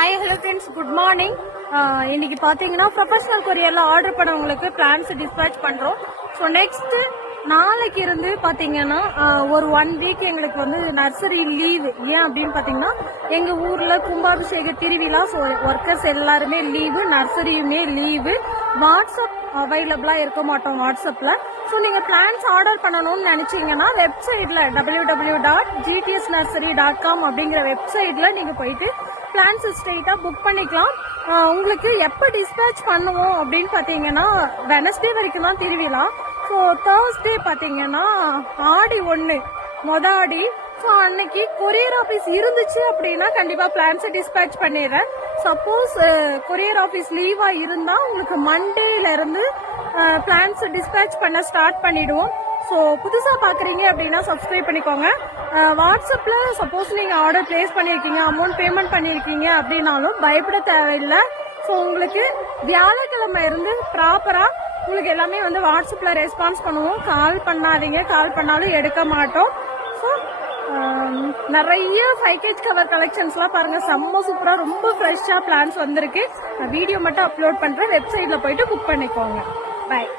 Hi hello friends, good morning. இன்னைக்கு பார்த்தீங்கன்னா professional கொரியரில் order பண்ணவங்களுக்கு பிளான்ஸ் டிஸ்பேச் பண்ணுறோம். ஸோ நெக்ஸ்ட் நாளைக்கு இருந்து பார்த்தீங்கன்னா ஒரு 1 வீக் எங்களுக்கு வந்து நர்சரி லீவு. ஏன் அப்படின்னு பார்த்தீங்கன்னா எங்கள் ஊரில் கும்பாபிஷேக திருவிழா. ஸோ ஒர்க்கர்ஸ் எல்லாருமே லீவு, நர்சரியுமே லீவு. வாட்ஸ்அப் அவைலபிளாக இருக்க மாட்டோம் வாட்ஸ்அப்பில். ஸோ நீங்கள் பிளான்ஸ் ஆர்டர் பண்ணணும்னு நினச்சிங்கன்னா வெப்சைட்டில் www.gtsnursery.com அப்படிங்கிற வெப்சைட்டில் நீங்கள் போயிட்டு பிளான்ஸ் ஸ்ட்ரெயிட்டாக புக் பண்ணிக்கலாம். உங்களுக்கு எப்போ டிஸ்பேச் பண்ணுவோம் அப்படின்னு பார்த்தீங்கன்னா வெனஸ்டே வரைக்கும் தான் திருவிழா. ஸோ தேர்ஸ்டே பார்த்தீங்கன்னா ஆடி 1 ஆடி. ஸோ அன்னைக்கு கொரியர் ஆஃபீஸ் இருந்துச்சு அப்படின்னா கண்டிப்பாக பிளான்ஸை டிஸ்பேச் பண்ணிடுறேன். சப்போஸ் கொரியர் ஆஃபீஸ் லீவாக இருந்தால் உங்களுக்கு மண்டேலேருந்து பிளான்ஸை டிஸ்பேச் பண்ண ஸ்டார்ட் பண்ணிடுவோம். ஸோ புதுசாக பார்க்குறீங்க அப்படின்னா சப்ஸ்கிரைப் பண்ணிக்கோங்க. வாட்ஸ்அப்பில் சப்போஸ் நீங்கள் ஆர்டர் பிளேஸ் பண்ணியிருக்கீங்க, அமௌண்ட் பேமெண்ட் பண்ணியிருக்கீங்க அப்படின்னாலும் பயப்பட தேவையில்லை. ஸோ உங்களுக்கு வியாழக்கிழமை இருந்து ப்ராப்பராக உங்களுக்கு எல்லாமே வந்து வாட்ஸ்அப்பில் ரெஸ்பான்ஸ் பண்ணுவோம். கால் பண்ணாதீங்க, கால் பண்ணாலும் எடுக்க மாட்டோம். ஸோ நிறைய 5kg கவர் கலெக்ஷன்ஸ்லாம் பாருங்கள், செம்ம சூப்பராக ரொம்ப ஃப்ரெஷ்ஷாக பிளான்ஸ் வந்திருக்கு. நான் வீடியோ மட்டும் அப்லோட் பண்ணுறேன், வெப்சைட்டில் போயிட்டு புக் பண்ணிக்கோங்க. பாய்.